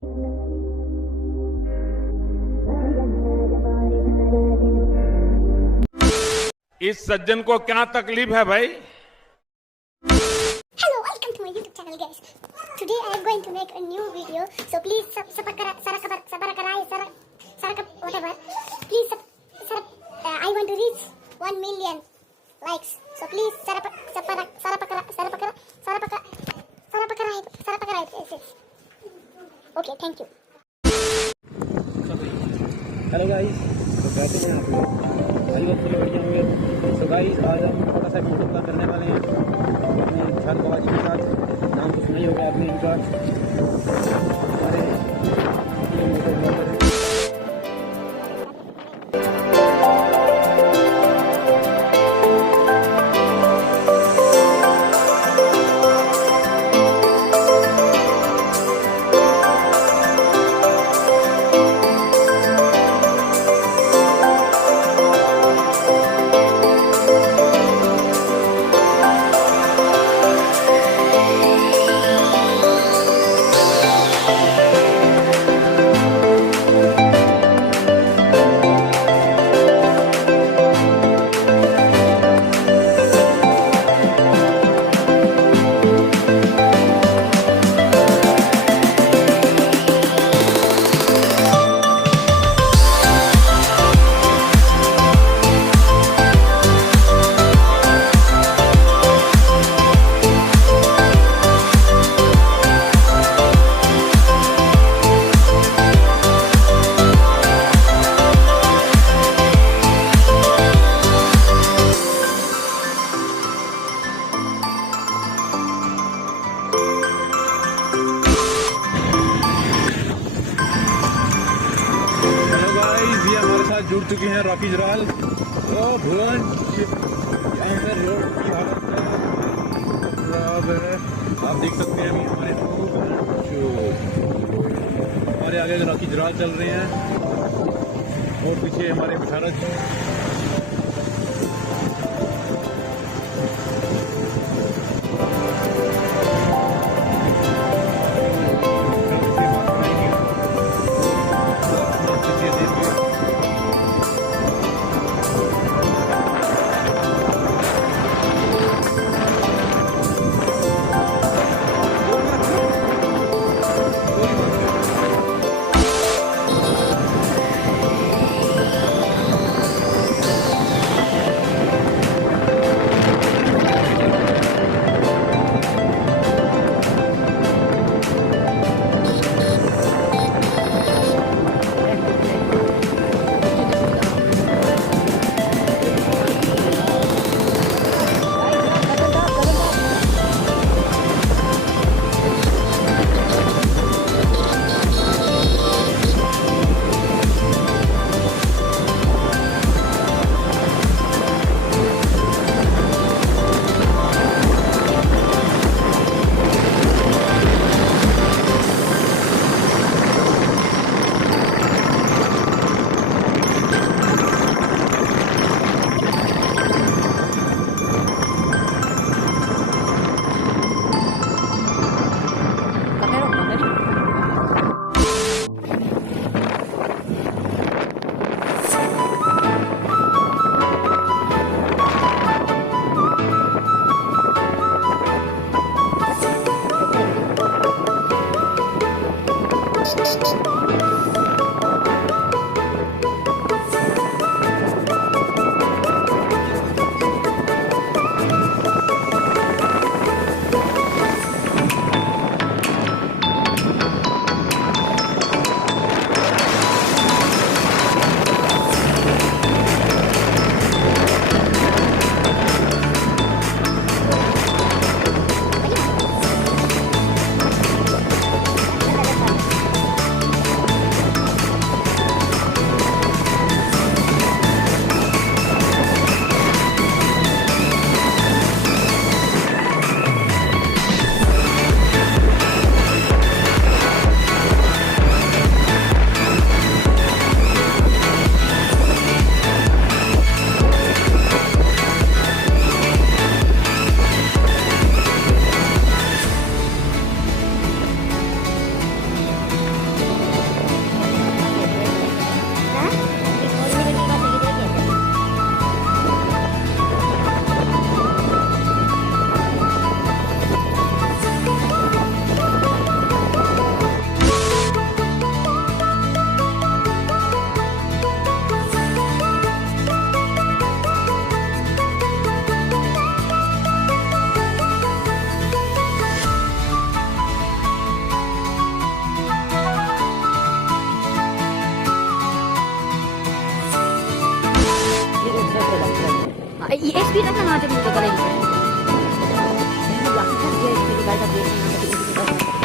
इस सज्जन को क्या तकलीफ है भाई? Hello, welcome to my YouTube channel, guys. Today I am going to make a new video. So please whatever. Please I want to reach 1 million likes. So please Okay, thank you. Hello guys, तो कैसे हैं आप लोग? पहली बात चलो बढ़िया होंगे। तो गाइस आज हम छोटा सा मोटर का करने वाले हैं अपने विशाल बाबा जी के साथ। नाम तो सुना ही होगा आपने इनका। हमारे मोटर ब्लॉगर जुड़ चुके हैं रॉकी जराल। भुवन यहाँ पर रोड की हालत खराब है, आप देख सकते हैं। अभी हमारे आगे रॉकी जराल चल रहे हैं और पीछे हमारे basharat। यहाँ से भी तो करेंगे।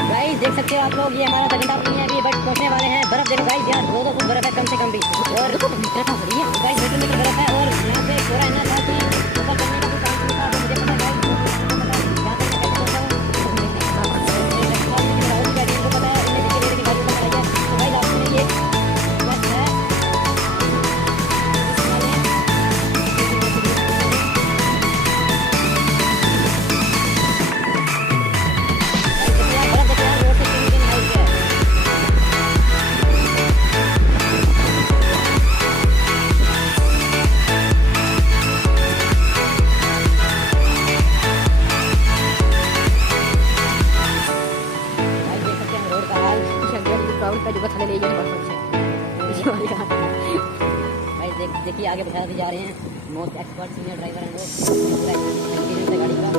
गाइस देख सकते हो आप लोग, ये हमारा सेकंड हाफ नहीं है अभी, बट पहुंचने वाले हैं। बर्फ देखो गाइस, यार 2 फुट बर्फ है कम से कम भी, और देखो गाइस 2 मीटर बर्फ है, और यहाँ पे पूरा इतना था कि ऊपर चढ़ने का कोई चांस नहीं था। तो मुझे पता है गाइस, यहाँ पे मैं कैसे पहुंचा हूँ को पता है, उन्हें धीरे धीरे गाड़ी ऊपर चढ़ाई है। तो गाइस आपने ये बस है देखिए आगे बढ़ाते जा रहे हैं। मोस्ट एक्सपर्ट सीनियर ड्राइवर हैं वो, पूरा एक्सपीरियंस है गाड़ी का।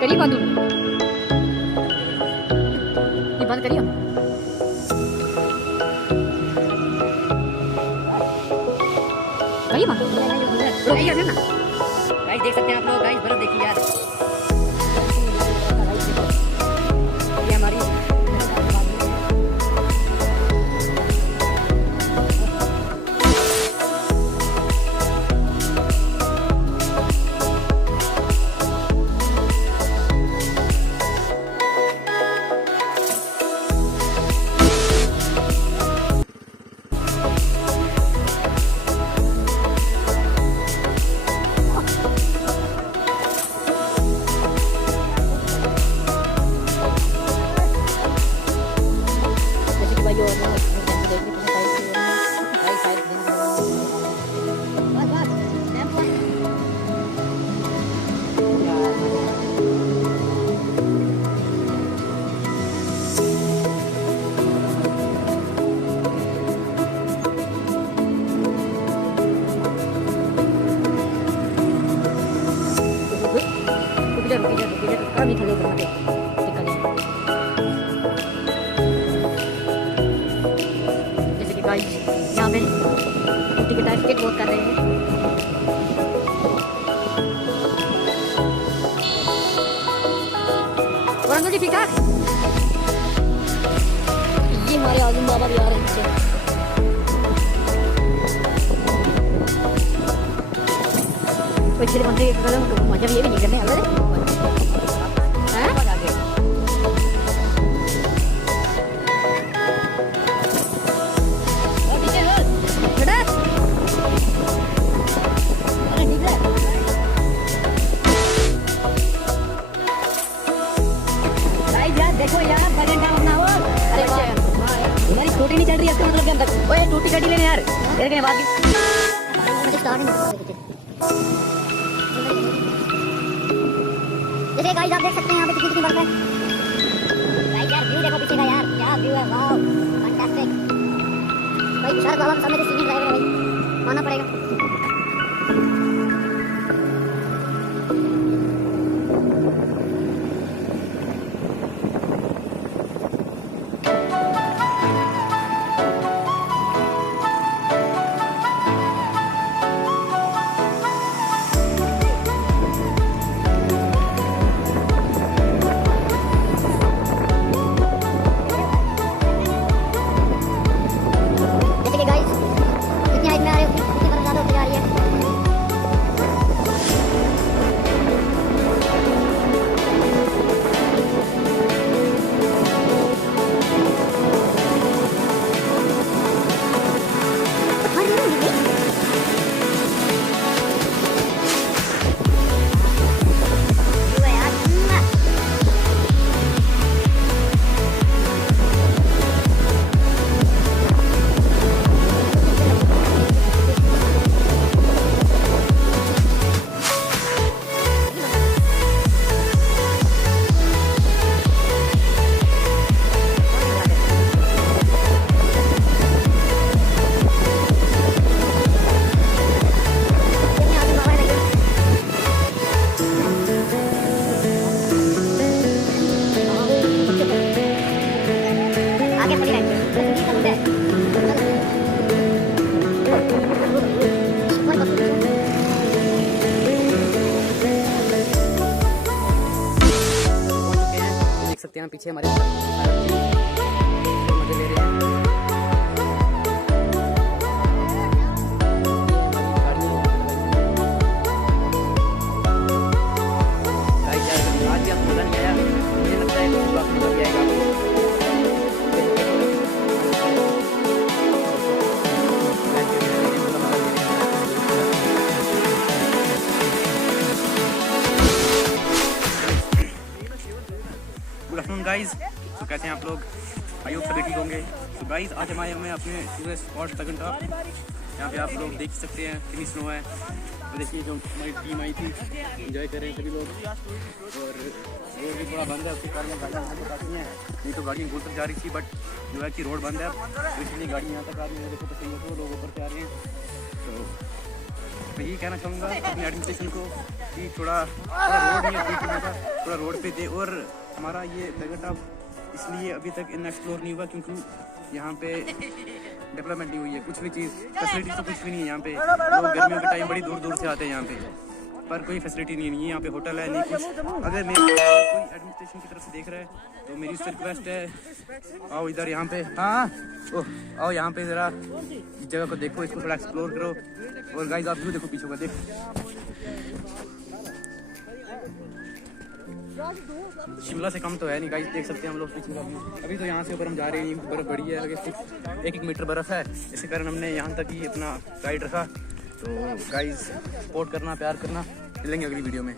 करिए बंद, ये बंद करिए। करिए बंद ना। गाइस देख सकते हैं आप लोग, गाइस बर्फ देखिए यार, ये हमारी जैसे कि गाइस यहाँ पे टिकट स्केट बहुत कर रहे हैं। और अंकल जी ठीक ठाक? ये हमारे आजम बाबा भी आ रहे हैं नीचे। पिछले बंदे मजा ये भी नहीं करने अगर देखो यार बजन का अपना वो। अरे मेरी स्कूटी नहीं चल रही है, इसका मतलब क्या अंदर? ओए टूटी गाड़ी लेने यार, तेरे के बाद जैसे गाइस आप देख सकते हैं यहाँ पे कितनी बर्फ है। गाइस यार व्यू देखो पीछे का यार, क्या व्यू है, वाओ फैंटास्टिक। भाई शरद बाबा सब मेरे सीनियर ड्राइवर है भाई, मानना पड़ेगा। हैं पीछे हमारे मजे ले रहे हैं। आज आप मजा नहीं आया, मुझे लगता है मजा भी आएगा आपको। गुड आफ्टरनून गाइस, तो कैसे हैं आप लोग? आई होप सभी ठीक होंगे। तो गाइस आज हमारे में अपने टूरिस्ट स्पॉट डगन टॉप, यहाँ पे आप लोग देख सकते हैं कितनी स्नो है। तो देखिए जो हमारी टीम आई थी, एंजॉय कर रहे हैं सभी लोग। और रोड भी थोड़ा बंद है, उसके कारण गाड़ियाँ यहाँ तक आती हैं, नहीं तो गाड़ियाँ दूर तक जा रही थी, बट जो है कि रोड बंद है तो इसलिए गाड़ी यहाँ तक आ रही है। देखो तो सही है, तो लोग ऊपर से आ रहे हैं। तो मैं यही कहना चाहूँगा अपने एडमिनिस्ट्रेशन को कि थोड़ा रोड नहीं है, थोड़ा रोड पे दे। और हमारा ये डगन टॉप इसलिए अभी तक इन एक्सप्लोर नहीं हुआ क्योंकि यहाँ पे डेवलपमेंट नहीं हुई है, कुछ भी चीज़ फैसिलिटी तो कुछ भी नहीं है यहाँ पे। लोग गर्मियों के टाइम बड़ी दूर दूर से आते हैं यहाँ पे, पर कोई फैसिलिटी नहीं है यहाँ पे, होटल है नहीं कुछ। अगर मेरे कोई एडमिनिस्ट्रेशन की तरफ से देख रहा है तो मेरी उससे रिक्वेस्ट है, आओ इधर यहाँ पे, हाँ ओह आओ यहाँ पे ज़रा इस जगह को देखो, इसको थोड़ा एक्सप्लोर करो। और गाइस आप व्यू देखो पीछे का, देखो शिमला से कम तो है नहीं गाइस, देख सकते हैं हम लोग पीछे का व्यू। अभी तो यहाँ से ऊपर हम जा रहे हैं, बर्फ़ बड़ी है, आगे 1-1 मीटर बर्फ़ है, इसके कारण हमने यहाँ तक ही अपना गाइड रखा। तो गाइस सपोर्ट करना, प्यार करना, मिलेंगे अगली वीडियो में।